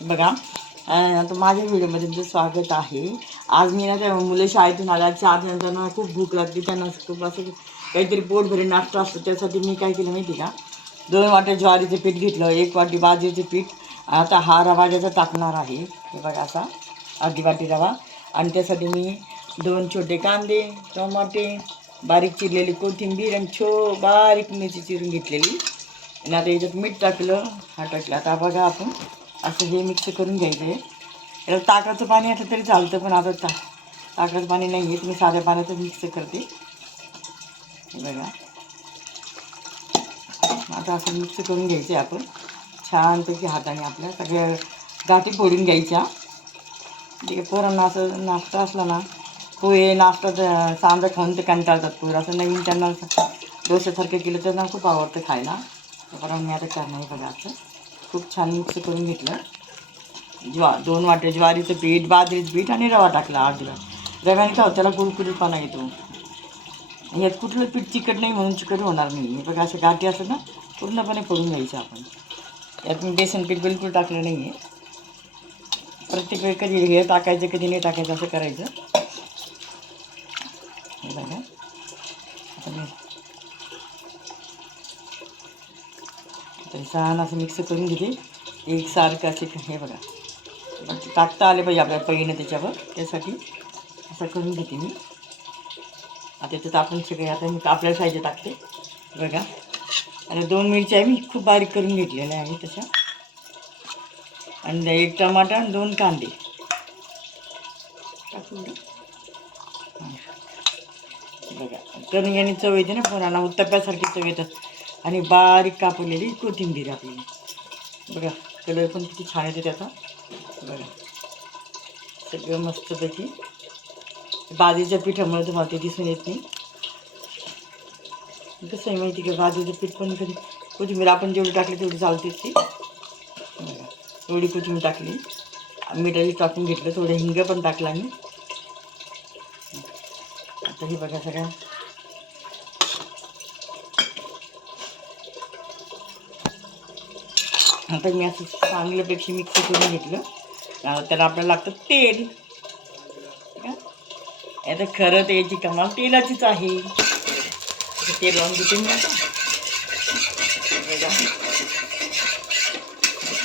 बघा आता माझ्या व्हिडिओमध्ये तुमचं स्वागत आहे. आज मी ना त्या मुलं शाळेतून आल्या चार नंतर खूप भूक लागली त्यांना खूप असं काहीतरी पोट भरून नाश्ता असतो त्यासाठी मी काय केलं माहिती का? दोन वाट्या ज्वारीचं पीठ घेतलं एक वाटी बाजरीचं पीठ आता हा रवा ज्याचा टाकणार आहे. हे बघा असा अर्धी वाटी रवा. आणि त्यासाठी मी दोन छोटे कांदे टमाटे बारीक चिरलेली कोथिंबीर आणि छो बारीक मिरची चिरून घेतलेली. आणि आता याच्यात मीठ टाकलं हा टाकलं. आता बघा आपण. असं हे मिक्स करून घ्यायचं आहे याला ताकाचं पाणी असलं तरी चालतं पण आता ता ताकाचं पाणी नाही आहे मी साध्या पाण्याचं मिक्स करते. बघा. आता असं मिक्स करून घ्यायचं आहे आपण. छानपैकी हाताने आपल्या सगळ्या गाठी फोडून घ्यायच्या. ठीक आहे पोरांना असं नाश्ता असला ना पोहे नाश्ता ज- सांजा खाऊन ते कंटाळतात पोरं. असं नवीन त्यांना डोशासारखं डोश्यासारखं केलं त्यांना खूप आवडतं खायला. तर मी आता करणार आहे बघा असं. खूप छान मिक्स करून घेतलं. ज्वा दोन वाटे ज्वारीचं पीठ बाजरीचं पीठ आणि रवा टाकला अर्धा. रव्याने काय त्याला कुरकुरीतपणा येतो. यात कुठलं पीठ चिकट नाही म्हणून चिकट होणार नाही. बघा असं गाठी असं ना पूर्णपणे करून घ्यायचं आपण. यात मी बेसन पीठ बिलकुल टाकलं नाही आहे प्रत्येक वेळी कधी हे टाकायचं कधी नाही टाकायचं असं करायचं. बघा आता मी आता हे छान असं मिक्स करून घेते. एकसारखं असे हे बघा. टाकता आले पाहिजे आपल्या पहिलं त्याच्यावर. त्यासाठी असं करून घेते मी. आता त्याच्यात आपण सगळे आता मी आपल्या साईजचे टाकते. बघा. आणि दोन मिरच्या मी खूप बारीक करून घेतलेल्या आहे तशा. आणि एक टमाटर आणि दोन कांदे. टाकून बघा. करून घेणे चव येते ना पोराला उत्तप्यासारखी चव येतं. आणि बारीक कापलेली कोथिंबीर आपली. बघा कलर पण किती छान येते त्याचा. बघा. सगळं मस्तपैकी. बाजरीच्या पिठामुळे तुम्हाला ते दिसून येत नाही. कसं आहे माहिती का बाजरीचं पीठ पण कधी कोथिंबीर आपण जेवढी टाकली तेवढी चालते ती. एवढी कोथिंबीर टाकली. मिठाची टाकून घेतलं थोडं हिंग पण टाकला मी आता हे बघा सगळ्या आता मी असं चांगल्यापेक्षा मिक्स करून घेतलं. त्याला आपल्याला लागतं तेल. आता खरं तर याची कमाल तेलाचीच आहे. तेल लावून घेते मी आता.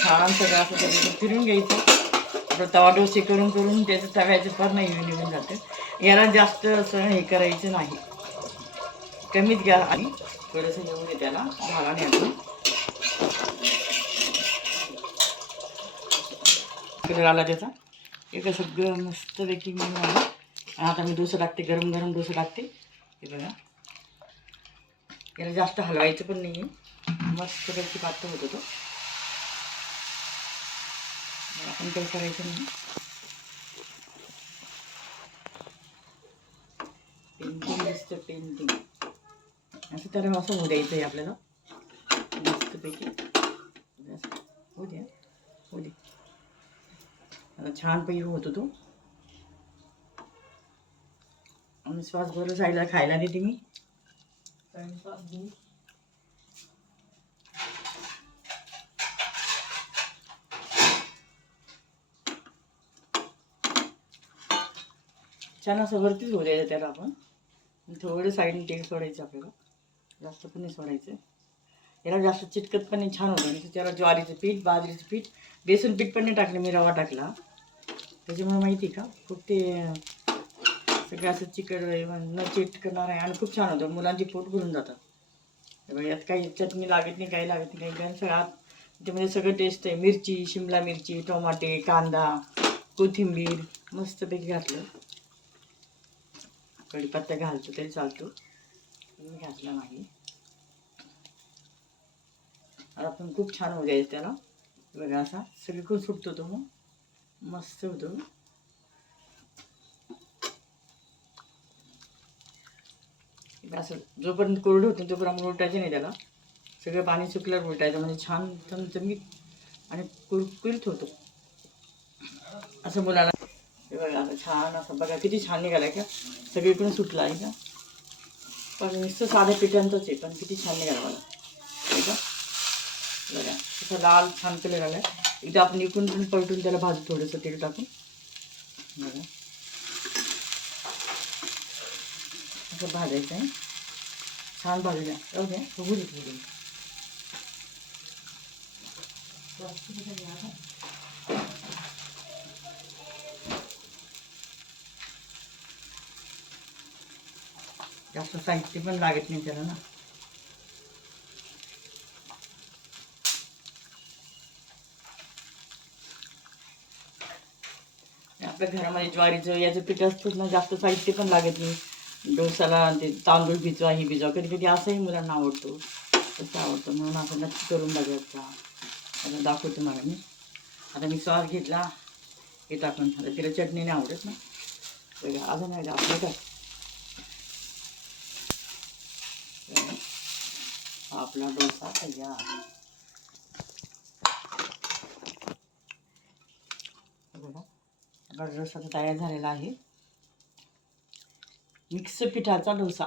छान सगळं असं त्याच्यात फिरून घ्यायचं. आता तवा डोसे करून करून त्याचं तव्याचं पण नाही निघून जातं. याला जास्त असं हे करायचं नाही. कमीच घ्या आणि थोडंसं घेऊन घे त्याला. झाला नाही आला त्याचा एक सगळं मस्तपैकी आलं आणि आता मी डोसं टाकते गरम गरम डोसं टाकते हे बघा याला जास्त हलवायचं पण नाही आहे मस्तपैकी पातळ होतो तो। आपण काही करायचं नाही? पेंटिंग दिसतं पेंटिंग असं त्याला असं होऊ द्यायचं आहे आपल्याला मस्तपैकी असं होऊ द्या छानपैकी होत होतो तो. आणि श्वास बरं साईडला खायला देते मी. श्वास घेऊ छान असं वरतीच होऊ द्यायचं त्याला आपण. थोडं साईडने तेल सोडायचं आपल्याला. जास्त पण नाही सोडायचं. याला जास्त चिटकत पण नाही छान होतं. आणि त्याला ज्वारीचं पीठ बाजरीचं पीठ बेसन पीठ पण नाही टाकलं मी रवा टाकला. त्याच्यामुळे माहिती आहे का? खूप ते सगळं असं चिकट न चिटकणार आहे. आणि खूप छान होतं. मुलांची पोट भरून जातात यात काही चटणी लागत नाही काही लागत नाही. काही कारण सगळं त्याच्यामध्ये त्यामध्ये सगळं टेस्ट आहे. मिरची शिमला मिरची टोमाटे कांदा कोथिंबीर मस्तपैकी घातलं. कढीपत्ता घालतो तरी चालतो. मी घातला नाही. आता आपण खूप छान होऊ द्यायचं त्याला. बघा असा. सगळीकडून सुटतो तो मग. मस्त होतो असं जोपर्यंत कोरडं होतं तोपर्यंत उलटायचं नाही त्याला. सगळं पाणी सुकल्यावर उलटायचं म्हणजे छान चमचमीत आणि कुरकुरीत होतो. असं मुलाला बघा असं छान असं बघा किती छान निघाला का? सगळीकडून सुटला आहे का? पण नुसतं साध्या पिठांचंच आहे पण किती छान निघाला मला हे का बघा असं लाल छान कलर आला एकदा आपण इकडून पण पलटून त्याला भाजू थोडंसं तेल टाकून. असं भाजायचं आहे. छान भाजूया. ओके बघू दे थोडं. जास्त साहित्य पण लागत नाही त्याला ना. आपल्या घरामध्ये ज्वारीचं याचं पीठ असतो ना जास्त साहित्य पण लागत नाही. डोसाला ते तांदूळ भिजवा ही भिजवा. कधी कधी असंही मुलांना आवडतो. तसं आवडतं. म्हणून आपण नक्की करून बघायचा आता. दाखवतो मला मी. आता मी सॉस घेतला. हे टाकून आता तिला चटणी नाही आवडत ना. बघा अजून नाही आपलं काय आपला डोसा तयार बघा आपला डोसा तयार झालेला आहे. मिक्स पिठाचा डोसा.